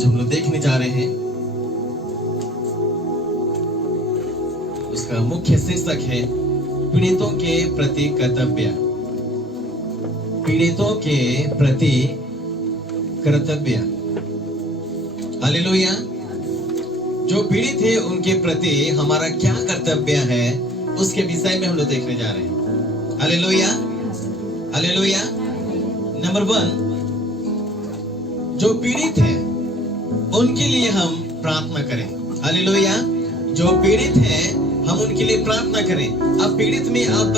आज हम लोग देखने जा रहे हैं उसका मुख्य शीर्षक है पीड़ितों के प्रति कर्तव्य। पीड़ितों के प्रति कर्तव्य। हालेलुया। जो पीड़ित है उनके प्रति हमारा क्या कर्तव्य है उसके विषय में हम लोग देखने जा रहे हैं। Hallelujah, hallelujah. नंबर 1, जो पीड़ित है उनके लिए हम प्रार्थना करें। हालेलुया। जो पीड़ित है हम उनके लिए प्रार्थना करें। अब पीड़ित में अब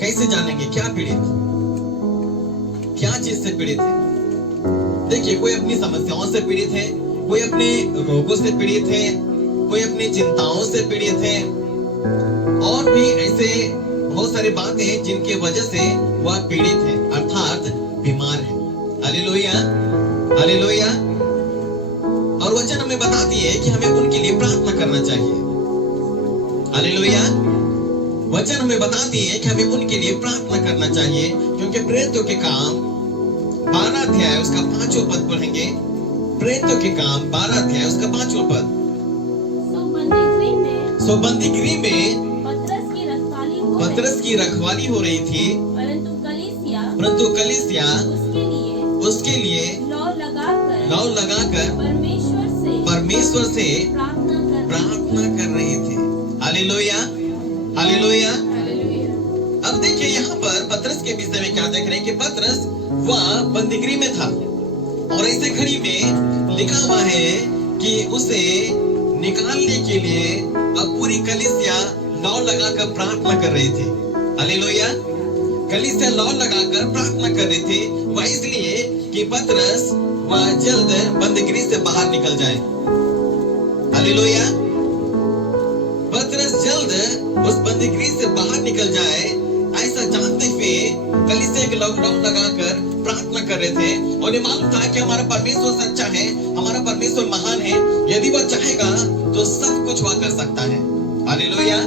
कैसे जानेंगे क्या पीड़ित, क्या चीज से पीड़ित है? देखिए, कोई अपनी समस्याओं से पीड़ित है, कोई अपने रोगों से पीड़ित है, कोई अपनी चिंताओं से पीड़ित है, और भी ऐसे बहुत सारी बातें हैं जिनकी वजह से वह पीड़ित है, अर्थात बीमार है। Hallelujah, hallelujah. और वचन हमें बताती है कि हमें उनके लिए प्रार्थना करना चाहिए। हालेलुया। वचन हमें बताती है कि हमें उनके लिए प्रार्थना करना चाहिए, क्योंकि प्रेरितों के काम 12 अध्याय उसका 5वां पद पढ़ेंगे। प्रेरितों के काम 12 अध्याय उसका 5वां पद। सो बंदी गृह में पतरस की रखवाली हो रही थी, परंतु कलीसिया उसके लिए लौ लगाकर परमेश्वर से प्रार्थना कर रहे थे। Hallelujah, hallelujah. अब देखिए यहाँ पर पतरस के विषय में क्या देख रहे हैं कि पतरस वह बंदीगृह में था, और ऐसे घड़ी में लिखा हुआ है कि उसे निकालने के लिए अब पूरी कलीसिया लौ लगाकर प्रार्थना कर रही थी। हालेलुया। कलीसिया लौ लगाकर प्रार्थना कर रहे थे, वह इसलिए कि पतरस वह जल्द बंदीगृह से बाहर निकल जाए। हालेलुया। पतरस जल्द उस बंदीगृह से बाहर निकल जाए, ऐसा जानते हुए कलीसिया के लोग लौ लगाकर प्रार्थना कर रहे थे, और ये मालूम था कि हमारा परमेश्वर सच्चा है, हमारा परमेश्वर महान है। यदि वह चाहेगा तो सब कुछ वह कर सकता है। हालेलुया।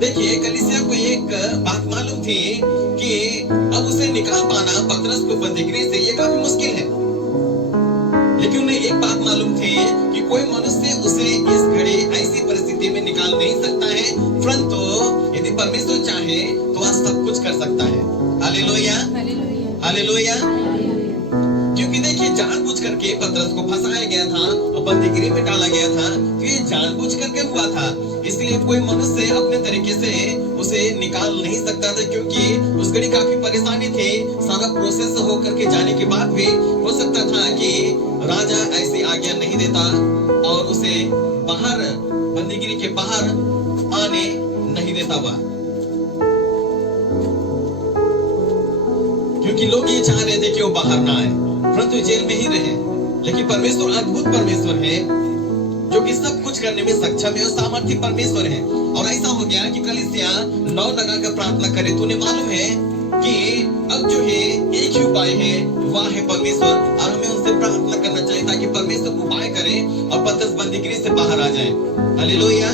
देखिए, कलीसिया को एक बात मालूम थी कि अब उसे निकाल पाना पतरस को बंदीगृह से ये काफी मुश्किल है, लेकिन उन्हें एक बात मालूम थी कि कोई मनुष्य उसे इस घड़ी ऐसी परिस्थिति में निकाल नहीं सकता है, परंतु यदि परमेश्वर चाहे तो वह सब कुछ कर सकता है। Hallelujah, hallelujah. क्योंकि देखिए, जानबूझ करके पतरस को फंसाया गया था और बंदीगृह में डाला गया था, तो ये जानबूझ करके हुआ था। इसलिए कोई मनुष्य अपने तरीके से उसे निकाल नहीं सकता था, क्योंकि उस घड़ी काफी परेशानी थी। सारा प्रोसेस होकर के जाने के बाद भी हो सकता था कि राजा ऐसी आज्ञा नहीं देता और उसे बाहर, बंदीगृह के बाहर आने नहीं देता हुआ, क्योंकि लोग ये चाह रहे थे कि वो बाहर ना आए, परंतु जेल में ही रहे। लेकिन परमेश्वर अद्भुत परमेश्वर है, जो कि सब कुछ करने में सक्षम है और सामर्थ्य परमेश्वर है। और ऐसा हो गया कि कलीसिया लौ लगाकर प्रार्थना करे, तो उन्हें मालूम है कि अब जो है एक ही उपाय है, वह है परमेश्वर, और हमें उनसे प्रार्थना करना चाहिए ताकि परमेश्वर उपाय करे और पतरस बंदीगृह से बाहर आ जाए। हालेलुया।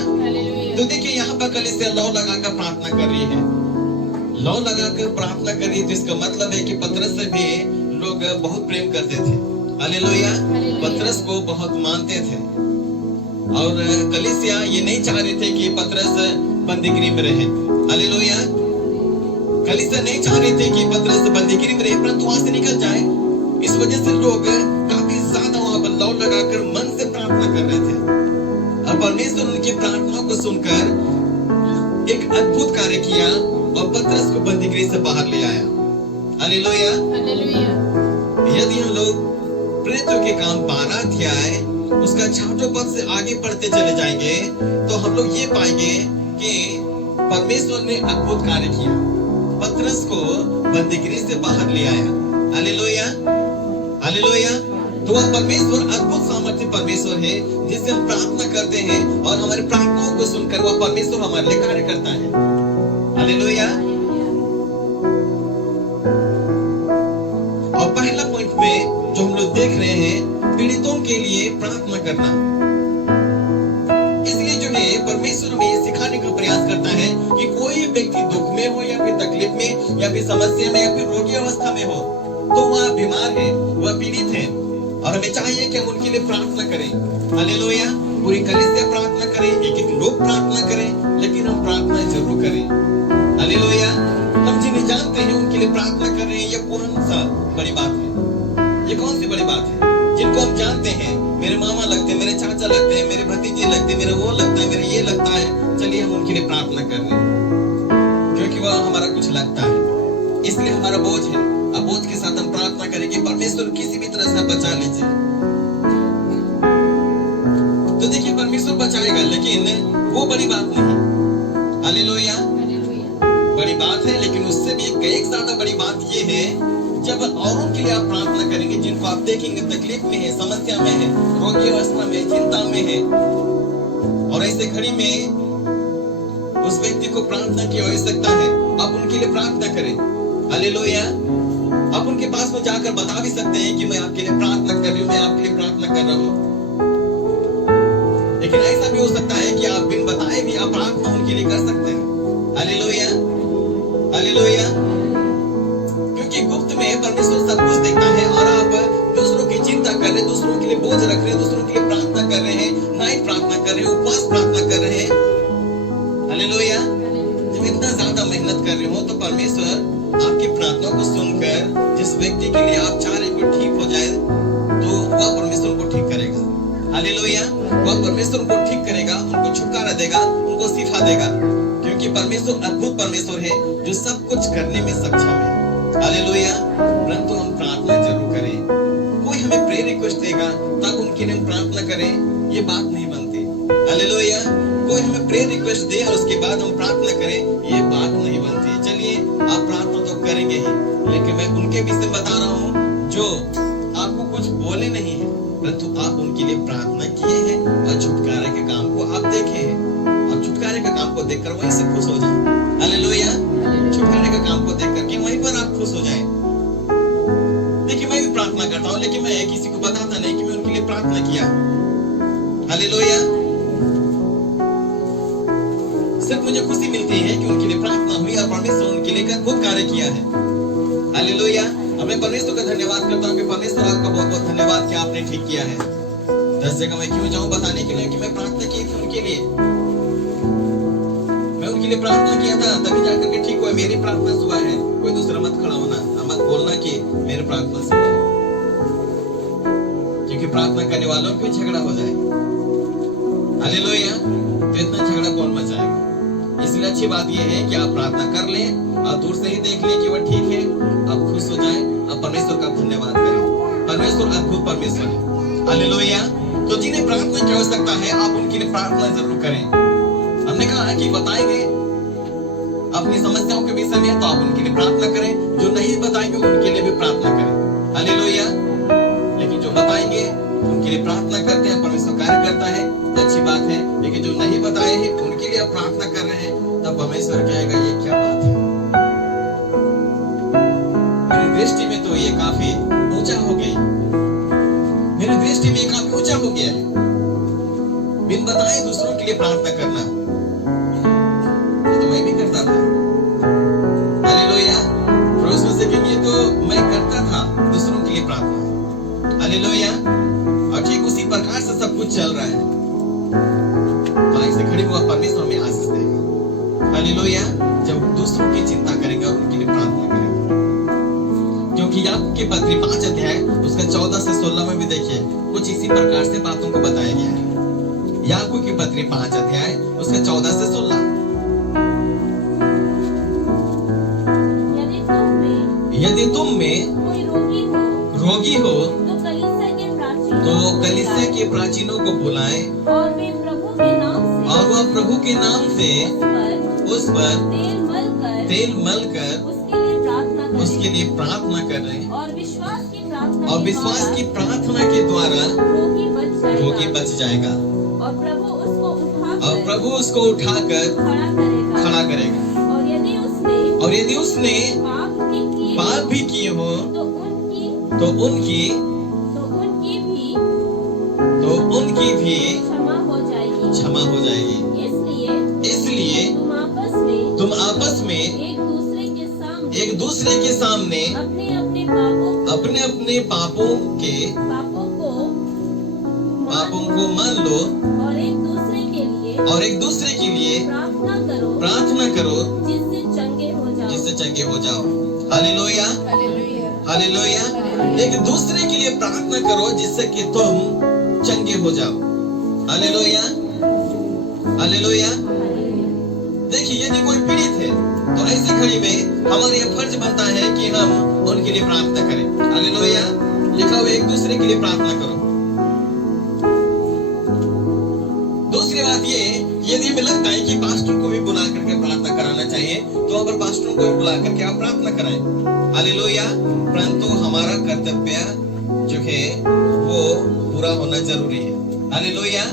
तो देखिए, यहाँ पर कलीसिया लौ लगाकर प्रार्थना कर रही है, लौ लगाकर प्रार्थना कर रही है, तो इसका मतलब है कि पतरस से भी लोग बहुत प्रेम करते थे। हालेलुया। पतरस को बहुत मानते थे, और कलीसिया ये नहीं चाह रहे थे कि पतरस बंदीगृह में रहे। हालेलुया। कलीसिया नहीं चाह रहे थे कि पतरस बंदीगृह में रहे, परंतु वहां से निकल जाए। इस वजह से लोग काफी ज्यादा वहां पर लौ लगाकर मन से प्रार्थना कर रहे थे, और परमेश्वर उनकी प्रार्थनाओं को सुनकर एक अद्भुत कार्य किया और पतरस को बंदीगृह से बाहर ले आया। Hallelujah, hallelujah. यदि हम लोग प्रेरितों के काम 12 अध्याय उसका 6वां पद से आगे पढ़ते चले जाएंगे, तो हम लोग ये पाएंगे कि परमेश्वर ने अद्भुत कार्य किया, पतरस को बंदीगृह से बाहर ले आया। Hallelujah, hallelujah. तो वह परमेश्वर अद्भुत सामर्थ्य परमेश्वर है, जिससे हम प्रार्थना करते हैं और हमारी प्रार्थनाओं को सुनकर वह परमेश्वर हमारे लिए कार्य करता है। हालेलुया। और पहला पॉइंट में जो हम लोग देख रहे हैं, पीड़ितों के लिए प्रार्थना करना। इसलिए जो है परमेश्वर हमें सिखाने का प्रयास करता है कि कोई व्यक्ति दुख में हो या फिर तकलीफ में या फिर समस्या में या फिर रोगी अवस्था में हो, तो वह बीमार है, वह पीड़ित है, और हमें चाहिए कि हम उनके लिए प्रार्थना करें। हालेलुया। पूरी कलीसिया प्रार्थना करें, एक एक लोग प्रार्थना करें, लेकिन हम प्रार्थना जरूर करें। हालेलुया। हम जिन्हें जानते हैं उनके लिए प्रार्थना कर रहे हैं, ये कौन सा बड़ी बात है? ये कौन सी बड़ी बात है? जिनको हम जानते हैं, मेरे मामा लगते हैं, मेरे चाचा लगते हैं, मेरे भतीजे लगते हैं, मेरा वो लगता है, मेरा ये लगता है, चलिए हम उनके लिए प्रार्थना कर रहे हैं क्योंकि वह हमारा कुछ लगता है, इसलिए हमारा बोझ है। अब बोझ के साथ हम प्रार्थना करेंगे, परमेश्वर किसी भी तरह से बचा लीजिए। तो देखिए परमेश्वर बचाएगा, लेकिन वो बड़ी बात नहीं। हालेलुया। बड़ी बात है, लेकिन उससे भी एक ज्यादा बड़ी बात ये है, जब औरों के लिए आप प्रार्थना करेंगे जिनको आप देखेंगे तकलीफ में है, समस्या में है, रोगी अवस्था में, चिंता में है, और ऐसे घड़ी में उस व्यक्ति को प्रार्थना की आवश्यकता है, आप उनके लिए प्रार्थना करें। हालेलुया। आप उनके पास में जाकर बता भी सकते हैं कि मैं आपके लिए प्रार्थना कर रही हूँ, मैं आपके लिए प्रार्थना कर रहा हूँ। लेकिन ऐसा भी हो सकता है कि आप बिन बताए भी आप प्रार्थना उनके लिए कर सकते हैं। हालेलुया। हालेलुया। क्योंकि गुप्त में परमेश्वर सब कुछ देखता है, और आप दूसरों की चिंता कर रहे हैं, दूसरों के लिए बोझ रख रहे हैं, दूसरों के लिए प्रार्थना कर रहे हैं, नाइट प्रार्थना कर रहे हैं, उपवास प्रार्थना कर रहे हैं। हालेलुया। जब इतना ज्यादा मेहनत कर रहे हो तो परमेश्वर आपकी प्रार्थना को सुनकर जिस व्यक्ति के लिए आप चाह रहे को ठीक हो जाए, तो वह परमेश्वर को ठीक करेगा। हालेलुया। वह परमेश्वर को ठीक करेगा, उनको छुटकारा देगा, उनको शिफा देगा, क्योंकि परमेश्वर अद्भुत परमेश्वर है जो सब कुछ करने में सक्षम है। हालेलुया। परंतु हम प्रार्थना जरूर करें। कोई हमें प्रेयर रिक्वेस्ट देगा तब उनके लिए हम प्रार्थना करें, ये बात नहीं बनती। हालेलुया। कोई हमें प्रेयर रिक्वेस्ट दे और उसके बाद हम प्रार्थना करें, ये बात नहीं बनती। चलिए आप प्रार्थना तो करेंगे ही, लेकिन मैं उनके विषय बता रहा हूँ जो आपको कुछ बोले नहीं है, परंतु आप उनके लिए प्रार्थना किए हैं और छुटकारे के काम को आप देखे हैं। आप छुटकारे का काम को देखकर वहीं से खुश हो जाए। हालेलुया। छुटकारे का काम को देख करके वहीं पर आप खुश हो जाए। देखिए मैं भी प्रार्थना करता हूँ, लेकिन मैं किसी को बताता नहीं कि मैं उनके लिए प्रार्थना किया। हालेलुया। सिर्फ मुझे खुशी मिलती है कि उनके लिए प्रार्थना हुई और परमेश्वर उनके लिए अद्भुत कार्य किया है। हालेलुया। मैं परमेश्वर का धन्यवाद करता हूँ कि परमेश्वर आपका बहुत बहुत धन्यवाद कि आपने ठीक किया है। 10 जगह मैं क्यों जाऊँ बताने के लिए कि मैं प्रार्थना की थी उनके लिए। मैं उनके लिए प्रार्थना किया था, तभी जाकर के ठीक हुआ। मेरी प्रार्थना सुबह है, कोई दूसरा मत खड़ा होना, मत बोलना कि मेरी प्रार्थना सुबह है, क्योंकि प्रार्थना करने वालों को झगड़ा हो जाए। हालेलुया। तो इतना झगड़ा कौन मचाएगा? इसलिए अच्छी बात यह है कि आप प्रार्थना कर लें, आप दूर से ही देख लें कि वह ठीक है, आप खुश हो जाएं, आप परमेश्वर का धन्यवाद करें। परमेश्वर अद्भुत परमेश्वर है। हालेलुया। तो जिन्हें प्रार्थना की आवश्यकता है आप उनके लिए प्रार्थना जरूर करें। हमने कहा है कि बताएंगे अपनी समस्याओं के विषय में तो आप उनके लिए प्रार्थना करें, जो नहीं बताएंगे उनके लिए भी प्रार्थना करें। हालेलुया। लेकिन जो बताएंगे उनके लिए प्रार्थना करते हैं, परमेश्वर कार्य करता है, अच्छी बात है। लेकिन जो नहीं बताए हैं उनके लिए आप प्रार्थना कर रहे हैं, तब परमेश्वर कहेगा ये क्या बात है। मेरी दृष्टि में तो ये काफी ऊंचा हो गई, मेरी दृष्टि में काफी ऊंचा हो गया है। बिन बताए दूसरों के लिए प्रार्थना करना तो मैं भी करता था। हालेलुया। प्रभु से कहिए तो मैं करता था दूसरों के लिए प्रार्थना। हालेलुया। और ठीक उसी प्रकार से सब कुछ चल रहा है। माइक से खड़ी हुआ परमेश्वर में आशीष देगा। हालेलुया। जब दूसरों की चिंता करेंगे और उनके लिए प्रार्थना करेंगे, क्योंकि याकूब की पत्री 5 अध्याय उसका 14 से 16 में भी देखिए कुछ इसी प्रकार से बातों को बताया गया है। याकूब की पत्री 5 अध्याय उसका 14 से 16। यदि तुम में कोई रोगी हो तो कलीसिया के प्राचीनों को बुलाएं, और वे वह प्रभु के नाम से उस पर तेल मल कर उसके लिए प्रार्थना करें, और विश्वास की प्रार्थना के द्वारा रोगी बच जाएगा, और प्रभु उसको उठाकर खड़ा करेगा। और यदि उसने पाप भी किए हो तो उनकी भी क्षमा हो जाएगी। इसलिए तुम आपस में एक दूसरे के सामने अपने पापों आप उनको मान लो और एक दूसरे के लिए प्रार्थना करो जिससे चंगे हो जाओ। Hallelujah, hallelujah. एक दूसरे के लिए प्रार्थना करो जिससे कि तुम चंगे हो जाओ। Hallelujah, hallelujah. देखिए, यदि कोई पीड़ित है तो ऐसी घड़ी में हमारा यह फर्ज बनता है कि हम उनके लिए प्रार्थना करें। हालेलुया। लिखा हुआ एक दूसरे के लिए प्रार्थना करो। दूसरी बात ये, यदि हमें लगता है कि पास्टर को भी बुला करके प्रार्थना कराना चाहिए तो अगर पास्टरों को भी बुला करके आप प्रार्थना कराएं। हालेलुया। परंतु हमारा कर्तव्य जो है वो पूरा होना जरूरी है। हालेलुया।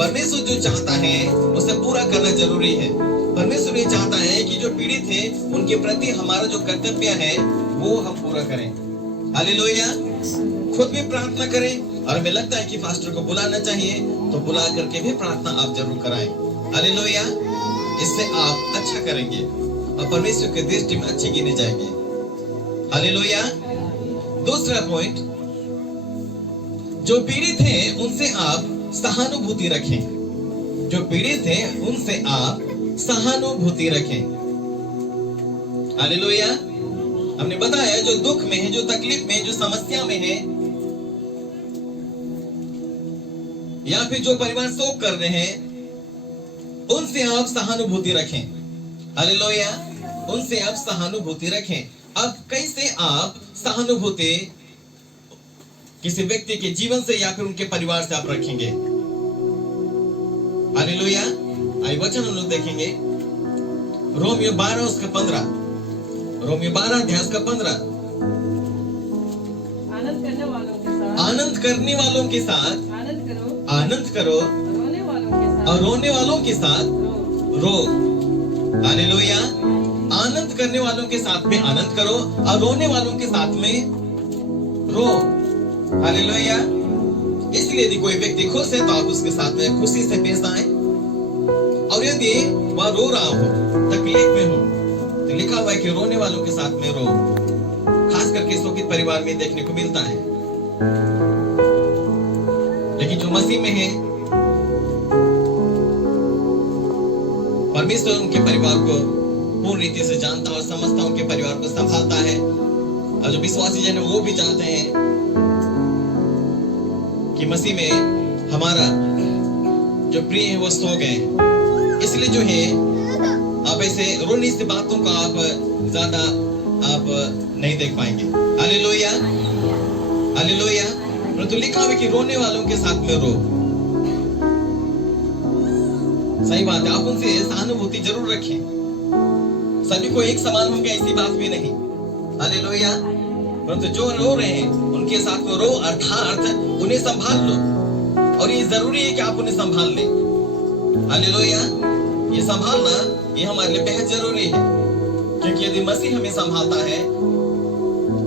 परमेश्वर जो चाहता है उसे पूरा करना जरूरी है। परमेश्वर ये चाहता है कि जो पीड़ित है उनके प्रति हमारा जो कर्तव्य है वो हम पूरा करें। हालेलुया। खुद भी प्रार्थना करें और हमें लगता है कि पास्टर को बुलाना चाहिए तो बुला करके भी प्रार्थना आप जरूर कराएं। हालेलुया। इससे आप अच्छा करेंगे और परमेश्वर के दृष्टि में अच्छे गिने जाएंगे। हालेलुया। दूसरा पॉइंट, जो पीड़ित हैं उनसे आप सहानुभूति रखें। जो पीड़ित हैं उनसे आप सहानुभूति रखें। हालेलुया। हमने बताया जो दुख में है, जो तकलीफ में, जो समस्या में है, या फिर जो परिवार शोक कर रहे हैं, उनसे आप सहानुभूति रखें। हालेलुया। उनसे आप सहानुभूति रखें। अब कैसे आप सहानुभूति किसी व्यक्ति के जीवन से या फिर उनके परिवार से आप रखेंगे? हालेलुया। आइए वचन हम लोग देखेंगे। रोमियो 12 उसका 15। रोमियो 12 अध्याय उसका 15। आनंद करने वालों के साथ आनंद करो और रोने वालों के साथ रो। हालेलुया। आनंद करने वालों के साथ में आनंद करो और रोने वालों के साथ में रो। हालेलुया। इसलिए यदि कोई व्यक्ति खुश है तो आप उसके साथ में खुशी से पेश आए, और यदि वह रो रहा हो, तकलीफ में हो, तो लिखा हुआ है कि रोने वालों के साथ में रो। खास करके शोकित परिवार में देखने को मिलता है। लेकिन जो मसीह में है, परमेश्वर उनके परिवार को पूर्ण रीति से जानता और समझता, उनके परिवार को संभालता है। और जो विश्वासी जन है वो भी जानते हैं कि मसीह में हमारा जो प्रिय है वो सो गए। इसलिए जो है आप ऐसे रोने से बातों को आप ज्यादा आप नहीं देख पाएंगे। Hallelujah, hallelujah. परंतु लिखा हुआ है कि रोने वालों के साथ में रो। सही बात है, आप उनसे सहानुभूति जरूर रखें। सभी को एक समान होंगे ऐसी बात भी नहीं। हालेलुया। परंतु जो रो रहे हैं उनके साथ में रो, अर्थात उन्हें संभाल लो। और ये जरूरी है कि आप उन्हें संभाल लें। हालेलुया। ये संभालना ये हमारे लिए बेहद जरूरी है, क्योंकि यदि मसीह हमें संभालता है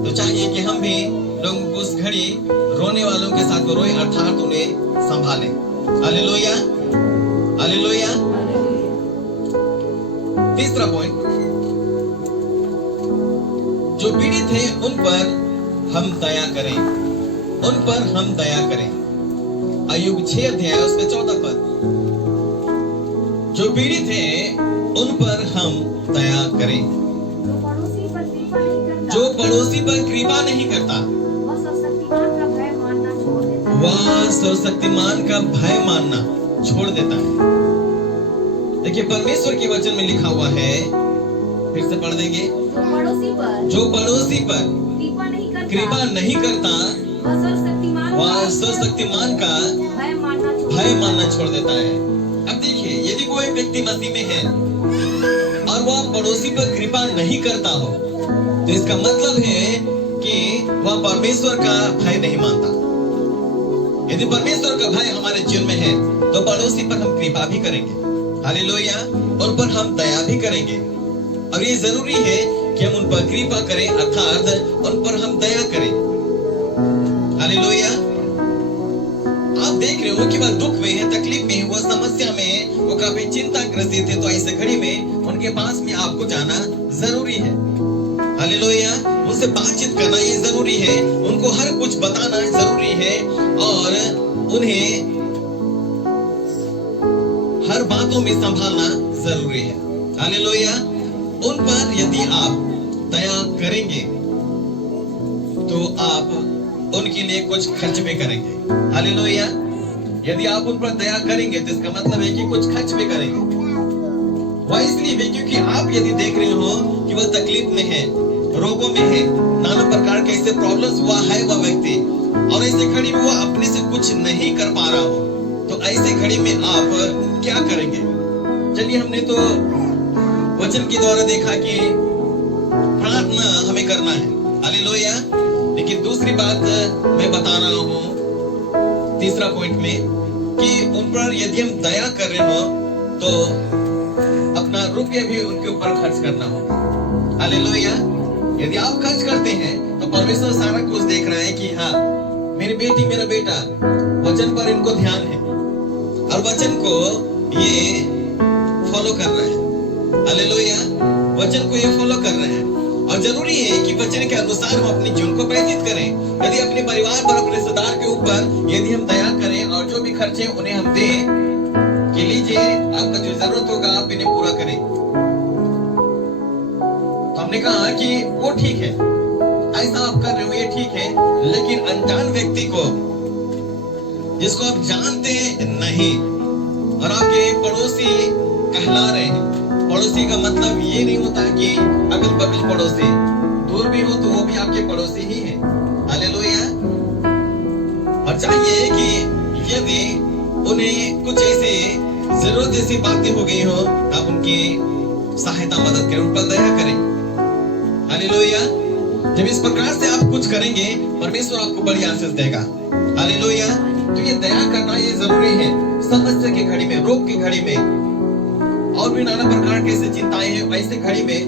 तो चाहिए कि हम भी लोगों को उस घड़ी रोने वालों के साथ रोए, अर्थात उन्हें संभालें। Hallelujah, hallelujah. तीसरा पॉइंट, जो पीड़ित हैं उन पर हम दया करें, उन पर हम दया करें। अय्यूब 6 अध्याय उसका 14 पद। जो पीड़ित हैं उन पर हम दया करें। जो पड़ोसी पर कृपा नहीं करता वह सर्वशक्तिमान का भय मानना छोड़ देता है। देखिए परमेश्वर के वचन में लिखा हुआ है, फिर से पढ़ देंगे। जो पड़ोसी पर कृपा नहीं करता वह सर्वशक्तिमान का भय मानना छोड़ देता है। अब देखिए, यदि कोई व्यक्ति मसीह में है और वह पड़ोसी पर कृपा नहीं करता हो तो इसका मतलब है कि वह परमेश्वर का भय नहीं मानता। यदि परमेश्वर का भय हमारे जीवन में है तो पड़ोसी पर हम कृपा भी करेंगे। हालेलुया। उन पर हम दया भी करेंगे, और ये जरूरी है कि हम उन पर कृपा करें, अर्थात उन पर हम दया करें। हालेलुया। आप देख रहे हो कि वह दुख में है, तकलीफ में है, वो समस्या में है, वो काफी चिंताग्रसित है, तो ऐसे घड़ी में उनके पास में आपको जाना जरूरी है। हालेलुया। उनसे बातचीत करना ये जरूरी है, उनको हर कुछ बताना जरूरी है, और उन्हें हर बातों में संभालना जरूरी है। हालेलुया। उन पर यदि आप दया करेंगे तो आप उनके लिए कुछ खर्च भी करेंगे। हालेलुया। यदि आप उन पर दया करेंगे तो इसका मतलब है कि कुछ खर्च भी करेंगे। वह इसलिए भी क्योंकि आप यदि देख रहे हो कि वह तकलीफ में है, रोगों में है, नाना प्रकार के ऐसे प्रॉब्लम्स हुआ है वह व्यक्ति, और ऐसे घड़ी में वो अपने से कुछ नहीं कर पा रहा हो, तो ऐसे घड़ी में आप क्या करेंगे? चलिए, हमने तो वचन के द्वारा देखा कि प्रार्थना हमें करना है। हालेलुया। लेकिन दूसरी बात मैं बता रहा हूं तीसरा पॉइंट में कि उन पर यदि हम दया कर रहे हो तो अपना रुपया भी उनके ऊपर खर्च करना होगा। हालेलुया। यदि आप खर्च करते हैं तो परमेश्वर सारा कुछ देख रहा है कि हाँ, मेरी बेटी, मेरा बेटा वचन पर इनको ध्यान है और वचन को ये फॉलो कर रहा है। हालेलुया। वचन को ये फॉलो कर रहे हैं और जरूरी है कि वचन के अनुसार हम अपने जीवन को व्यतीत करें। यदि अपने परिवार पर, अपने रिश्तेदार के ऊपर यदि हम दया करें और जो भी खर्चे उन्हें हम दें कि लीजिए, आपका जो जरूरत होगा आप इन्हें पूरा करें, तो हमने कहा कि वो ठीक है, ऐसा आप कर रहे हो ये ठीक है। लेकिन अनजान व्यक्ति को, जिसको आप जानते नहीं और आपके पड़ोसी कहला रहे हैं, पड़ोसी का मतलब ये नहीं होता कि अगल बगल पड़ोसी, दूर भी हो तो वो भी आपके पड़ोसी ही है। हालेलुया। और चाहिए कि यदि उन्हें कुछ ऐसे जरूरत जैसी बातें हो गई हो, आप उनकी सहायता मदद करें, उन पर दया करें। हालेलुया। जब इस प्रकार से आप कुछ करेंगे, परमेश्वर आपको बड़ी आशीष देगा। हालेलुया। तो ये दया करना ये जरूरी है। समस्या की घड़ी में, रोग की घड़ी में और भी नाना प्रकार के ऐसे चिंताएं हैं, ऐसे घड़ी में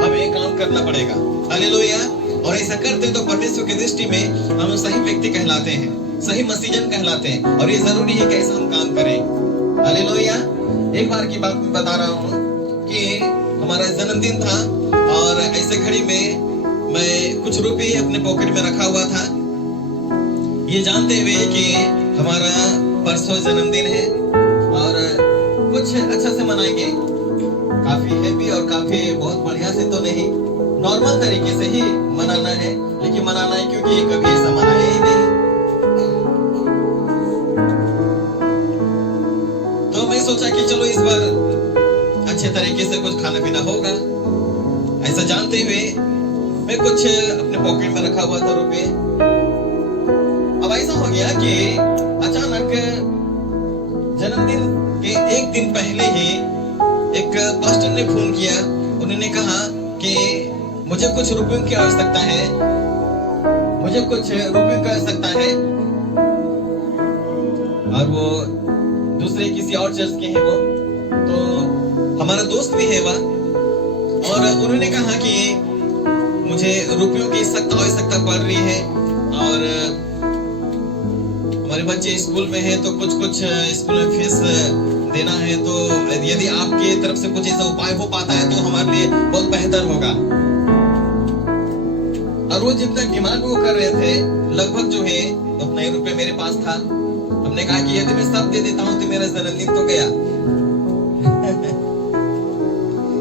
हमें काम करना पड़ेगा। हालेलुया। और ऐसा करते तो परमेश्वर की दृष्टि में हम सही व्यक्ति कहलाते हैं, सही मसीजन कहलाते हैं, और ये जरूरी है कि ऐसा हम काम करें। हालेलुया। एक बार की बात मैं बता रहा हूँ कि हमारा जन्मदिन था और ऐसे घड़ी में मैं कुछ रुपये अपने पॉकेट में रखा हुआ था, ये जानते हुए कि हमारा परसों जन्मदिन है और कुछ अच्छा से मनाएंगे, काफी हैप्पी और काफी बहुत बढ़िया से तो नहीं, नॉर्मल तरीके से ही मनाना है। लेकिन मनाना है क्योंकि कभी ऐसा मनाया ही नहीं। तो मैं सोचा कि चलो इस बार अच्छे तरीके से कुछ खाना पीना होगा, ऐसा जानते हुए मैं कुछ अपने पॉकेट में रखा हुआ था रुपए। अब ऐसा हो गया कि अचानक जन्मदिन के एक दिन पहले ही एक पास्टर ने फोन किया। उन्होंने कहा कि मुझे कुछ रुपयों की आवश्यकता है, मुझे कुछ रुपयों की आवश्यकता है, और वो दूसरे किसी और चर्च के हैं, वो तो हमारा दोस्त भी है वह, और उन्होंने कहा कि मुझे रुपयों की सख्त आवश्यकता पड़ रही है और हमारे बच्चे स्कूल में हैं तो कुछ स्कूल में फीस देना है, तो यदि आपके तरफ से कुछ ऐसा उपाय हो पाता है तो हमारे लिए बहुत बेहतर होगा। और वो जितना डिमांड वो कर रहे थे, लगभग जो है उतना ही रुपए मेरे पास था। हमने कहा कि यदि मैं सब दे देता हूँ तो मेरा जन्मदिन तो गया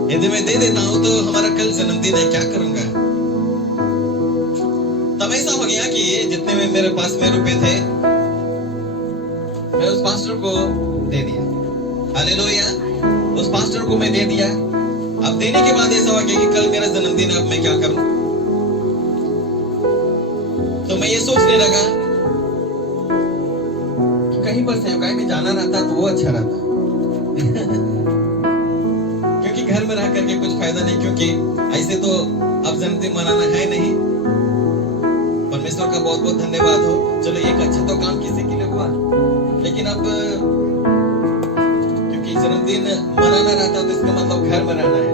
यदि मैं दे देता हूँ तो हमारा कल जन्मदिन है, क्या करूंगा। तब ऐसा हो गया कि जितने में मेरे पास में रुपए थे मैं उस पास्टर को दे दिया। हालेलुया। उस पास्टर को मैं दे दिया। अब देने के बाद ऐसा हो गया कि कल मेरा जन्मदिन है, अब मैं क्या करूं। तो मैं ये सोचने लगा कि कहीं पर सेवकाई में जाना रहता तो वो अच्छा रहता क्योंकि घर में रह करके कुछ फायदा नहीं, क्योंकि ऐसे तो अब जन्मदिन मनाना है नहीं। परमेश्वर का बहुत बहुत धन्यवाद हो, चलो एक अच्छा तो काम किसी के लिए हुआ। लेकिन अब क्योंकि जन्मदिन मनाना रहता तो इसका मतलब घर में रहना है,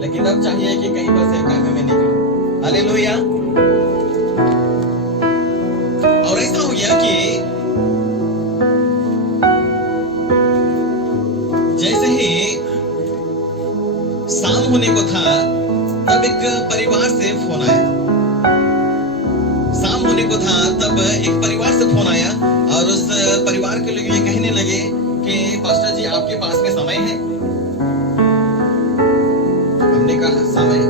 लेकिन अब चाहिए कि कहीं पर सेवकाई में मैं निकलूं। हालेलुया। और ऐसा हो गया कि जैसे ही शाम होने को था तब एक परिवार से फोन आया। शाम होने को था तब एक परिवार से फोन आया और लगे कि पास्टर जी आपके पास में समय है। हमने कहा समय,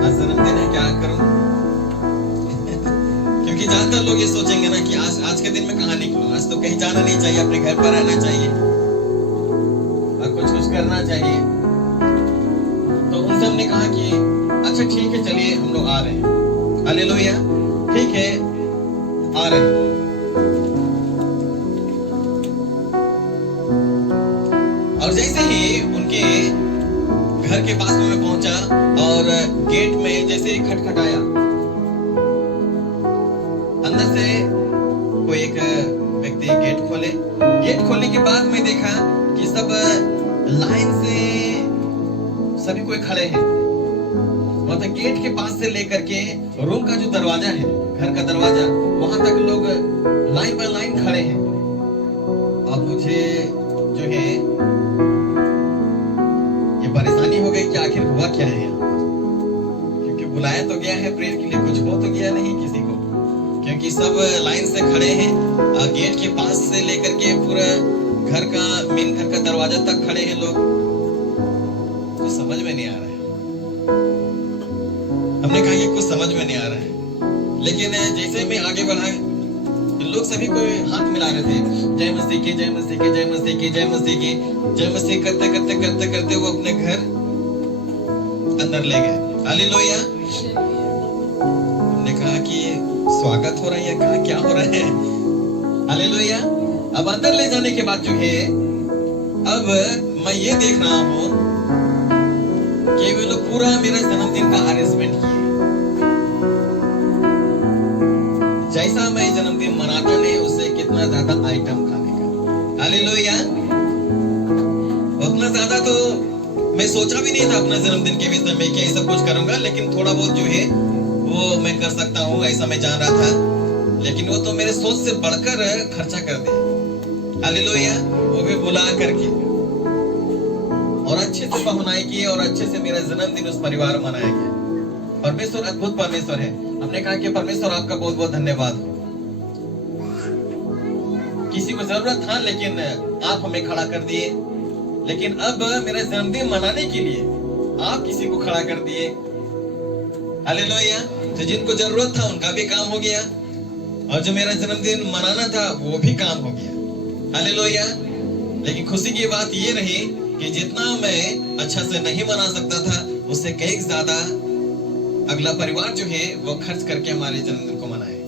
आज जन्मदिन है, क्या करूं? क्योंकि ज्यादातर लोग ये सोचेंगे ना कि आज के दिन में कहाँ निकलूं, आज तो कहीं जाना नहीं चाहिए, अपने घर पर रहना चाहिए और कुछ करना चाहिए। तो उनसे हमने कहा कि अच्छा ठीक है, चलिए हम लोग आ रहे हैं। हालेलुया, ठीक है, आ रहे हैं। और जैसे ही उनके घर के पास में मैं पहुंचा और गेट में जैसे ही खटखटाया, अंदर से कोई एक व्यक्ति गेट खोले। गेट खोलने के बाद मैं देखा कि सब लाइन से सभी कोई खड़े हैं। मतलब गेट के पास से लेकर के रूम का जो दरवाजा है, घर का दरवाजा, वहां तक लोग लाइन बाय लाइन खड़े हैं। अब मुझे जो है ये परेशानी हो गई कि आखिर हुआ क्या है यहाँ पर, क्योंकि बुलाया तो गया है प्रेयर के लिए, कुछ हो तो गया नहीं किसी को, क्योंकि सब लाइन से खड़े हैं। गेट के पास से लेकर के पूरा घर का मेन घर का दरवाजा तक खड़े हैं लोग। तो समझ में नहीं आ रहा है। हमने कहा ये कुछ समझ में नहीं आ रहा है, लेकिन जैसे मैं आगे बढ़ा, लोग सभी को हाथ मिला रहे थे, जय मसीह की, जय मसीह की, जय मसीह की, जय मसीह की, जय मसीह करते करते करते करते वो अपने घर अंदर ले गए। हालेलुया। हमने कहा कि स्वागत हो रहा है या कहा क्या हो रहा है? हालेलुया। अब अंदर ले जाने के बाद जो है, अब मैं ये देख रहा हूँ कि वे लोग पूरा मेरा जन्मदिन का अरेंजमेंट किए। जैसा मैं जन्मदिन मनाता नहीं, उससे कितना ज्यादा आइटम खाने का। हालेलुया। उतना ज्यादा तो मैं सोचा भी नहीं था अपना जन्मदिन के विषय में कि ऐसा कुछ करूंगा, लेकिन थोड़ा बहुत जो है वो मैं कर सकता हूँ, ऐसा मैं जान रहा था। लेकिन वो तो मेरे सोच से बढ़कर खर्चा कर दिया। हालेलुया। वो भी बुला करके और अच्छे से पहुनाई की और अच्छे से मेरा जन्मदिन उस परिवार में मनाया गया। परमेश्वर अद्भुत परमेश्वर है। हमने कहा कि परमेश्वर आपका बहुत बहुत धन्यवाद। किसी को जरूरत था, लेकिन आप हमें खड़ा कर दिए। लेकिन अब मेरा जन्मदिन मनाने के लिए आप किसी को खड़ा कर दिए। हालेलुया। तो जिनको जरूरत था उनका भी काम हो गया, और जो मेरा जन्मदिन मनाना था वो भी काम हो गया। हालेलुया। लेकिन खुशी की बात ये रही कि जितना मैं अच्छा से नहीं मना सकता था, उससे कई ज्यादा अगला परिवार जो है वो खर्च करके हमारे जन्मदिन को मनाए।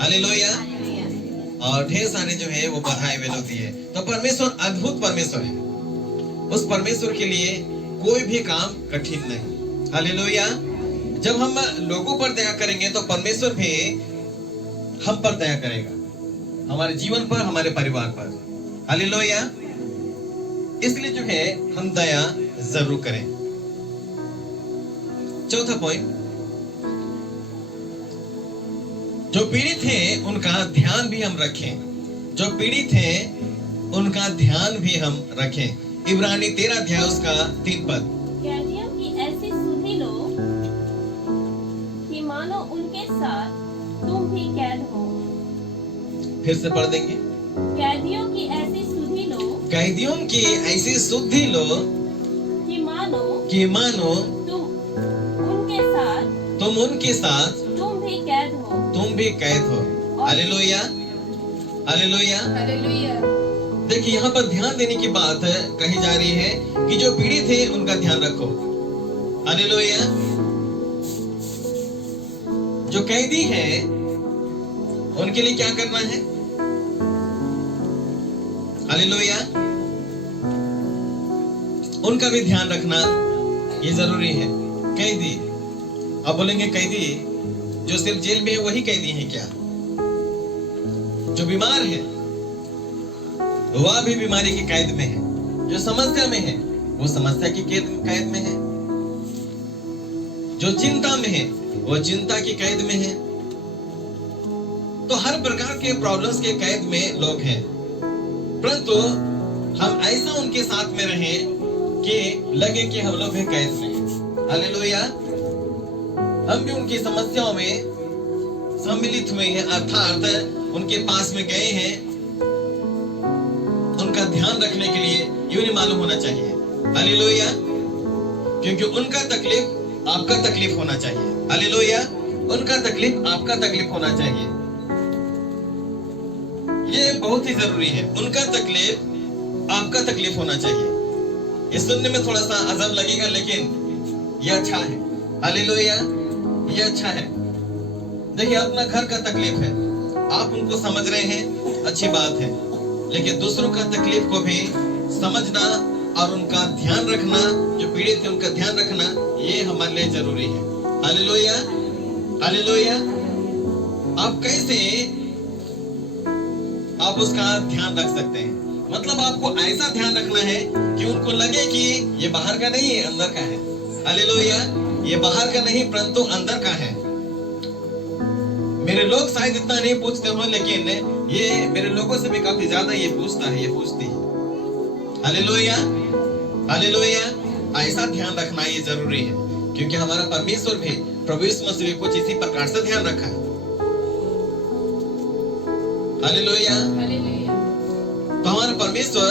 हालेलुया। और ढेर सारे जो है वो बधाई वे लोग दिए। तो परमेश्वर अद्भुत परमेश्वर है। उस परमेश्वर के लिए कोई भी काम कठिन नहीं। हालेलुया। जब हम लोगों पर दया करेंगे तो परमेश्वर भी हम पर दया करेगा, हमारे जीवन पर, हमारे परिवार पर। हालेलुया। इसलिए जो है हम दया जरूर करें। चौथा पॉइंट, जो पीड़ित हैं उनका ध्यान भी हम रखें। जो पीड़ित हैं उनका ध्यान भी हम रखें। इब्रानी 13 अध्याय उसका 3 पद। कैदियों की ऐसी सुधि लो कि मानो उनके साथ तुम भी कैद हो। फिर से पढ़ देंगे। कैदियों की ऐसी सुधि लो, कैदियों की ऐसी सुधि लो कि मानो तुम उनके साथ तुम भी कैद हो। हालेलुया। हालेलुया। हालेलुया। देखिए यहाँ पर ध्यान देने की बात कही जा रही है कि जो पीड़ित है उनका ध्यान रखो। हालेलुया। जो कैदी है उनके लिए क्या करना है? हालेलुया। उनका भी ध्यान रखना ये जरूरी है। कैदी, अब बोलेंगे कैदी जो सिर्फ जेल में है वही कैदी है क्या? जो बीमार है वह भी बीमारी की कैद में है। जो समस्या में है वो समस्या की कैद में है। जो चिंता में है वो चिंता की कैद में है। तो हर प्रकार के प्रॉब्लम्स के कैद में लोग हैं, परंतु हम ऐसा उनके साथ में रहें कि लगे कि हम लोग भी कैद में हैं। हालेलुया। हम भी उनकी समस्याओं में सम्मिलित हुए हैं, अर्थात उनके पास में गए हैं उनका ध्यान रखने के लिए, यूं नहीं मालूम होना चाहिए। हालेलुया। क्योंकि उनका तकलीफ आपका तकलीफ होना चाहिए। हालेलुया। उनका तकलीफ आपका तकलीफ होना चाहिए। ये बहुत ही जरूरी है। उनका तकलीफ आपका तकलीफ होना चाहिए। ये सुनने में थोड़ा सा अजब लगेगा, लेकिन ये अच्छा है। हालेलुया। ये अच्छा है। देखिए, अपना घर का तकलीफ है, आप उनको समझ रहे हैं, अच्छी बात है, लेकिन दूसरों का तकलीफ को भी समझना और उनका ध्यान रखना, जो पीड़ित है उनका ध्यान रखना, ये हमारे लिए जरूरी है। हालेलुया। हालेलुया। आप कैसे आप उसका ध्यान रख सकते हैं? मतलब आपको ऐसा ध्यान रखना है कि उनको लगे कि ये बाहर का नहीं है, अंदर का है। हालेलुया। ये बाहर का नहीं परंतु अंदर का है। मेरे लोग शायद इतना नहीं पूछते हो, लेकिन ये मेरे लोगों से भी काफी ज्यादा ये पूछता है, ये पूछती है। हालेलुया। हालेलुया। ऐसा ध्यान रखना ये जरूरी है, क्योंकि हमारा परमेश्वर भी, प्रभु यीशु मसीह भी कुछ इसी प्रकार से ध्यान रखा है। हालेलुया। तो हमारा परमेश्वर,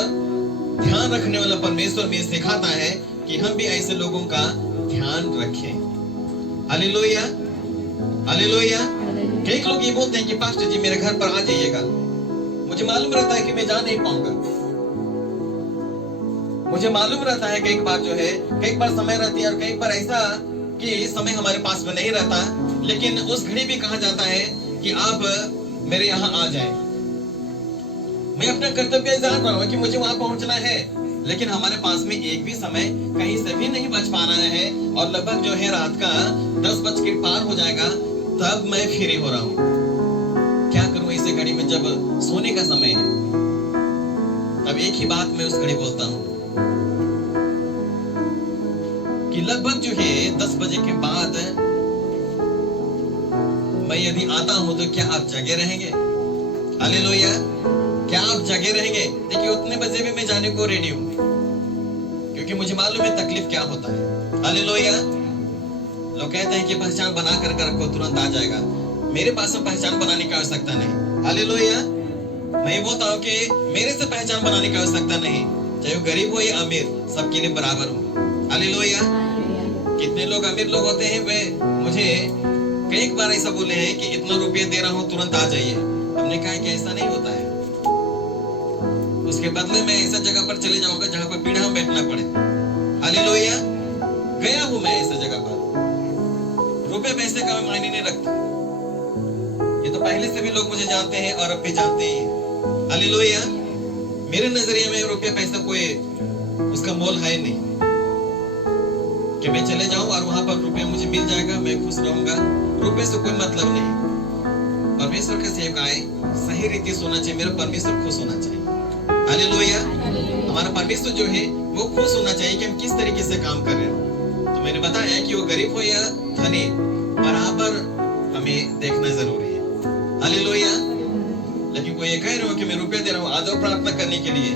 ध्यान रखने वाला परमेश्वर भी सिखाता है कि हम भी ऐसे लोगों का ध्यान रखें। हालेलुया। हालेलुया। कई लोग ये बोलते हैं कि पास्टर जी मेरे घर पर आ जाइएगा। मुझे मालूम रहता है कि मैं जा नहीं पाऊंगा। मुझे मालूम रहता है कई बार जो है, कई बार समय रहती है और कई बार ऐसा कि समय हमारे पास में नहीं रहता, लेकिन उस घड़ी भी कहा जाता है कि आप मेरे यहाँ आ जाएं। मैं अपना कर्तव्य जान रहा हूँ कि मुझे वहां पहुंचना है, लेकिन हमारे पास में एक भी समय कहीं से भी नहीं बच पाना है, और लगभग जो है रात का 10 बज के पार हो जाएगा तब मैं फ्री हो रहा हूँ। क्या करूं ऐसे घड़ी में जब सोने का समय है? तब एक ही बात मैं उस घड़ी बोलता हूँ कि लगभग जो है 10 बजे के बाद मैं यदि आता हूं तो क्या आप जगे रहेंगे? हालेलुया। क्या आप जगे रहेंगे? देखिए, उतने बजे भी मैं जाने को रेडी हूं, क्योंकि मुझे मालूम है तकलीफ क्या होता है। हालेलुया। लोग कहते हैं कि पहचान बना कर रखो, तुरंत आ जाएगा। मेरे पास में पहचान बनाने की आवश्यकता नहीं। हालेलुया। मैं ये बोलता हूँ कि मेरे से पहचान बनाने की आवश्यकता नहीं, चाहे वो गरीब हो या अमीर, सबके लिए बराबर हो। हालेलुया। कितने लोग अमीर लोग होते हैं, वे मुझे कई बार ऐसा बोले हैं कि इतना रुपये दे रहा हूँ, तुरंत आ जाइए। हमने कहा कि ऐसा नहीं होता है। उसके बदले में ऐसा जगह पर चले जाऊंगा जहां पर पीढ़ा बैठना पड़े। हालेलुया। गया हूं मैं ऐसा जगह पर, रुपए पैसे का मायने नहीं रखता। ये तो पहले से भी लोग मुझे जानते हैं और अब भी जानते हैं। हालेलुया। मेरे नजरिए में रुपये पैसा कोई उसका मोल है नहीं, कि मैं चले जाऊं और वहां पर रुपये मुझे मिल जाएगा, मैं खुश रहूंगा। रुपये से कोई मतलब नहीं। परमेश्वर के सेवकाएं सही रीति से होना चाहिए। मेरा परमेश्वर खुश होना चाहिए। हालेलुया। हमारा परमेश्वर जो है वो खुश होना चाहिए कि हम किस तरीके से काम कर रहे हैं। तो मैंने बताया कि वो गरीब हो या धनी, बराबर हमें देखना जरूरी है। हालेलुया। लेकिन कोई ये कह रहे हो कि मैं रुपये दे रहा हूँ, आ जाओ प्रार्थना करने के लिए,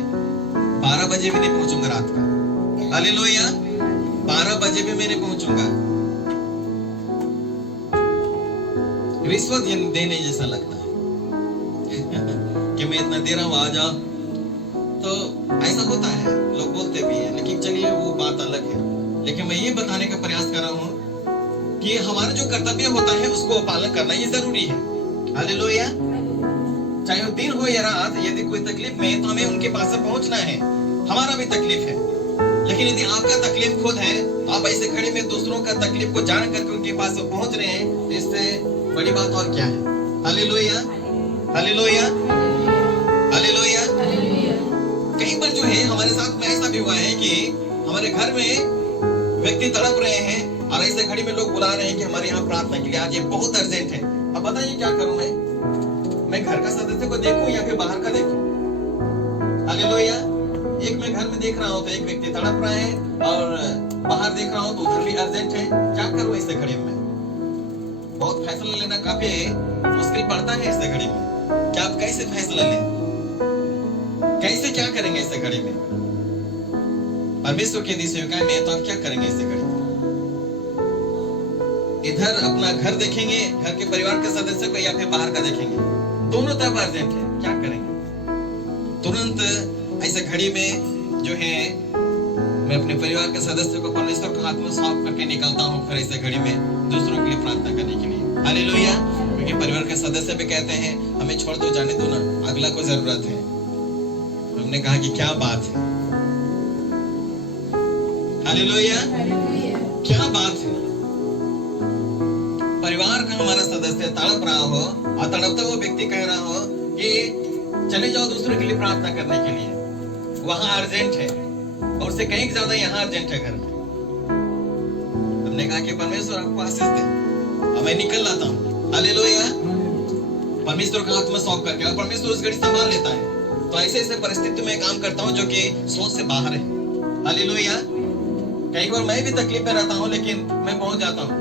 12 बजे भी नहीं पहुंचूंगा रात का। हालेलुया। 12 बजे भी मैं नहीं पहुंचूंगा। रिश्वत देने जैसा लगता है कि मैं इतना दे रहा हूँ, आ जाओ। तो ऐसा होता है, लोग बोलते भी हैं, लेकिन चलिए वो बात अलग है। लेकिन मैं ये बताने का प्रयास कर रहा हूँ कि हमारा जो कर्तव्य होता है उसको पालन करना ये जरूरी है। हालेलुया। चाहे वो दिन हो या रात, यदि कोई तकलीफ में है तो हमें उनके पास पहुंचना है। हमारा भी तकलीफ है, लेकिन यदि आपका तकलीफ खुद है तो आप ऐसे खड़े में दूसरों का तकलीफ को जान करके उनके पास पहुंच रहे हैं, तो इससे बड़ी बात और क्या है? हालेलुया। हालेलुया। हालेलुया। कई बार जो है हमारे साथ में ऐसा भी हुआ है कि हमारे घर में व्यक्ति तड़प रहे हैं और ऐसे घड़ी में लोग बुला रहे हैं कि हमारे यहाँ प्रार्थना के लिए आज, ये बहुत अर्जेंट है। अब बताइए क्या करूं मैं घर का सदस्य को देखूं या फिर बाहर का देखूं? हालेलुया। एक मैं घर में देख रहा हूं तो एक व्यक्ति तड़प रहा है, और बाहर देख रहा हूं तो उधर भी अर्जेंट है। क्या करूं ऐसे घड़ी में? बहुत फैसला लेना काफी मुश्किल पड़ता है ऐसे घड़ी में। क्या आप कैसे फैसला लें? कैसे क्या करेंगे ऐसे घड़ी में? परमेश्वर के दिशा में तो आप क्या करेंगे ऐसे घड़ी में? इधर अपना घर देखेंगे, घर के परिवार के सदस्य को, या फिर बाहर का देखेंगे? दोनों तरफ अर्जेंट है, क्या करेंगे? तुरंत ऐसे घड़ी में जो है मैं अपने परिवार के सदस्य को परमेश्वर के हाथ में सौंप करके निकलता हूँ, फिर ऐसे घड़ी में दूसरों के लिए प्रार्थना करने के लिए। हालेलुया। क्योंकि परिवार के सदस्य भी कहते हैं हमें छोड़ दो, जाने दो ना, अगला को जरूरत है। हमने कहा कि क्या बात है, हालेलुया, क्या बात है। परिवार का हमारा सदस्य तड़प रहा हो और तड़पता वो व्यक्ति कह रहा हो कि चले जाओ दूसरों के लिए प्रार्थना करने के लिए, वहां अर्जेंट है और उससे कहीं ज्यादा यहाँ अर्जेंट है घर में। हमने कहा कि परमेश्वर आपको आशीष दे, अब मैं निकल लाता हूँ। हालेलुया। परमेश्वर का हाथ में सौंप करके, और परमेश्वर उस घड़ी संभाल लेता है। तो ऐसे ऐसे परिस्थिति में काम करता हूँ जो कि सोच से बाहर है। हालेलुया। कई बार मैं भी तकलीफ में रहता हूँ, लेकिन मैं पहुंच जाता हूँ।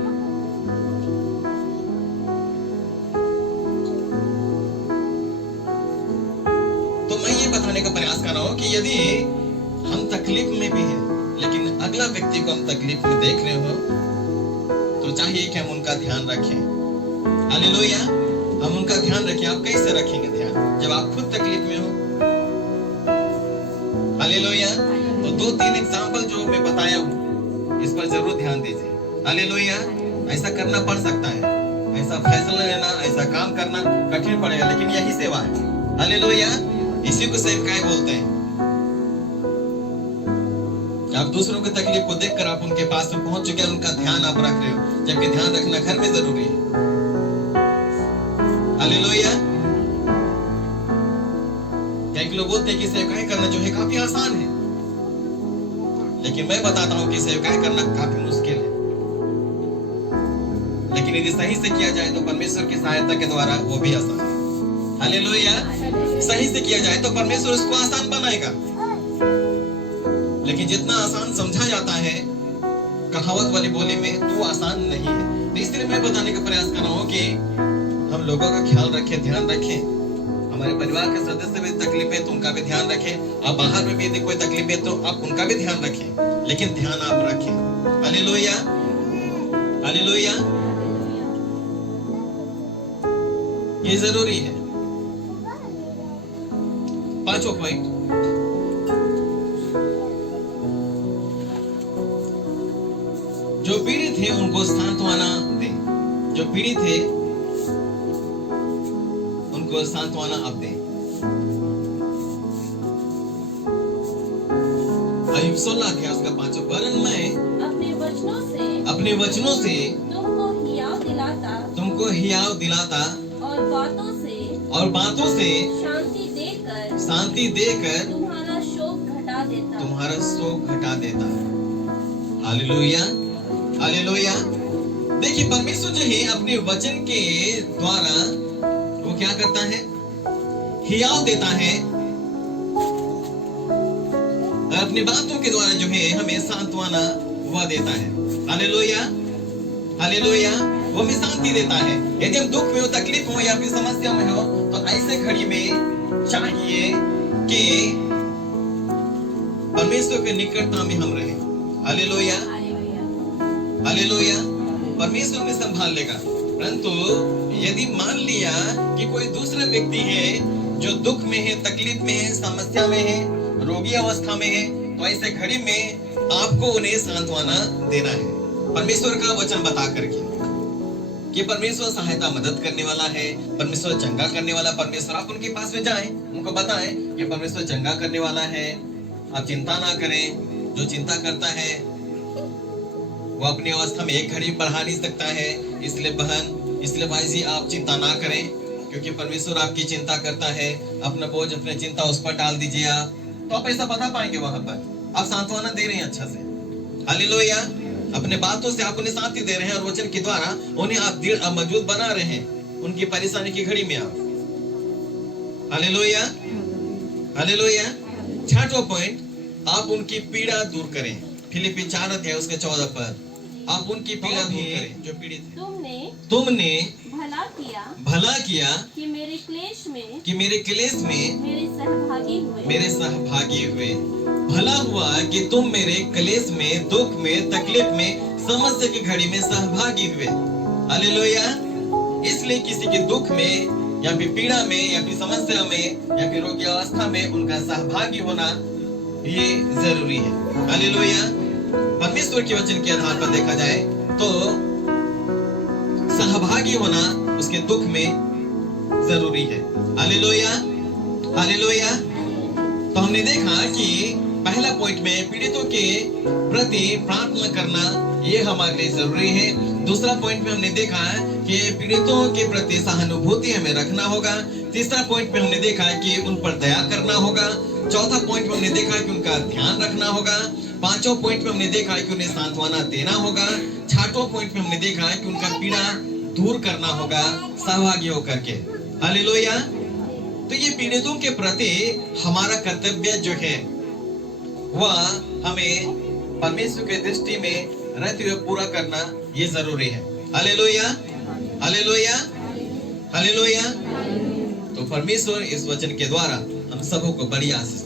तो मैं ये बताने का प्रयास कर रहा हूँ कि यदि हम तकलीफ में भी हैं, लेकिन अगला व्यक्ति को हम तकलीफ में देख रहे हो, तो चाहिए कि हम उनका ध्यान रखें। हालेलुया। हम उनका ध्यान रखें। आप कैसे रखेंगे ध्यान जब आप खुद तकलीफ में हो? हालेलुया। तो 2-3 एग्जांपल जो मैं बताया हूँ, इस पर जरूर ध्यान दीजिए। हालेलुया। ऐसा करना पड़ सकता है, ऐसा फैसला लेना, ऐसा काम करना कठिन पड़ेगा, लेकिन यही सेवा है। हालेलुया। इसी को सेवकाई बोलते हैं। आप दूसरों की तकलीफ को देखकर आप उनके पास में पहुंच चुके हैं, उनका ध्यान आप रख रहे हो, जबकि ध्यान रखना घर में जरूरी है। हालेलुया। कई लोग बोलते हैं कि सेवकाई करना जो है काफी आसान है, लेकिन मैं बताता हूं कि सेवकाई करना काफी मुश्किल है, लेकिन यदि सही से किया जाए तो परमेश्वर की सहायता के द्वारा वो भी आसान है। हालेलुया। सही से किया जाए तो परमेश्वर उसको आसान बनाएगा, लेकिन जितना आसान समझा जाता है कहावत वाली बोली में, तो वो आसान नहीं है। तो इसलिए मैं बताने का प्रयास कर रहा हूँ कि हम लोगों का ख्याल रखें, ध्यान रखें। हमारे परिवार के सदस्य भी तकलीफ है तो उनका भी ध्यान रखें। आप बाहर में भी यदि कोई तकलीफ है तो आप उनका भी ध्यान रखें, लेकिन ध्यान आप रखें। हालेलुया। हालेलुया। ये जरूरी है। 5वां पॉइंट, जो पीड़ित है उनको सांत्वना दे। जो पीड़ित है उनको सांत्वना आप दें। अय्यूब 16 अध्याय उसका 5वां, वरन मैं अपने वचनों से तुमको हियाव दिलाता और बातों से शांति देकर तुम्हारा शोक घटा देता। हालेलुया। हालेलुया। देखिए परमेश्वर जो है अपने वचन के द्वारा वो क्या करता है? हियाव देता है, और अपनी बातों के द्वारा जो है हमें सांत्वना वह देता है। हालेलुया। हालेलुया। वो हमें शांति देता है। यदि हम दुख में हो, तकलीफ हो या फिर समस्या में हो, तो ऐसे घड़ी में चाहिए कि परमेश्वर के निकटता में हम रहें। हालेलुया। हालेलुया। परमेश्वर में संभाल लेगा। परंतु यदि मान लिया कि कोई दूसरा व्यक्ति है जो दुख में है, तकलीफ में है, समस्या में है, रोगी अवस्था में है, तो ऐसे घड़ी में आपको उन्हें सांत्वना देना है परमेश्वर का वचन बता करके कि परमेश्वर सहायता मदद करने वाला है, परमेश्वर चंगा करने वाला। परमेश्वर, आप उनके पास में जाएं, उनको बताएं कि परमेश्वर चंगा करने वाला है, आप चिंता ना करें। जो चिंता करता है वो अपनी अवस्था में एक घड़ी बढ़ा नहीं सकता है। इसलिए बहन, इसलिए भाई जी, आप चिंता ना करें, क्योंकि परमेश्वर आपकी चिंता करता है। अपना बोझ, अपनी चिंता उस पर डाल दीजिए आप, तो आप ऐसा बता पाएंगे। वहां पर आप सांत्वना दे रहे हैं अच्छा से। हालेलुया। अपने बातों से आप उन्हें शांति दे रहे हैं और वचन के द्वारा उन्हें आप दृढ़ मजबूत बना रहे हैं उनकी परेशानी की घड़ी में आप। हालेलुया। हालेलुया। 6वां पॉइंट, आप उनकी पीड़ा दूर करें। फिलिप्पी 4 अध्याय उसके 14 पद, आप उनकी पीड़ा दूर करें जो पीड़ित है। तुमने भला किया कि मेरे क्लेश में मेरे सहभागी हुए। भला हुआ कि तुम मेरे क्लेश में, दुख में, तकलीफ में, समस्या की घड़ी में सहभागी हुए। हालेलुया। इसलिए किसी के दुख में, या फिर पीड़ा में या फिर समस्या में या फिर रोगी अवस्था में उनका सहभागी होना ये जरूरी है। हालेलुया। परमेश्वर के वचन के आधार पर देखा जाए तो सहभागी होना उसके दुख में जरूरी है। Hallelujah, hallelujah. तो हमने देखा कि पहला पॉइंट में पीड़ितों के प्रति प्रार्थना करना ये हमारे लिए जरूरी है। दूसरा पॉइंट में हमने देखा कि पीड़ितों के प्रति सहानुभूति हमें रखना होगा। तीसरा पॉइंट में हमने देखा कि उन पर दया करना होगा। चौथा पॉइंट में हमने देखा कि उनका ध्यान रखना होगा। पांचों पॉइंट में हमने देखा कि उन्हें सांत्वना देना होगा। छठों पॉइंट में हमने देखा कि उनका पीड़ा दूर करना होगा सहभागी होकर के। हालेलुया। तो ये पीड़ितों के प्रति हमारा कर्तव्य जो है वह हमें परमेश्वर के दृष्टि में रहते हुए पूरा करना ये जरूरी है। Hallelujah, hallelujah, hallelujah. तो परमेश्वर इस वचन के द्वारा हम सबों को बड़ी आशीष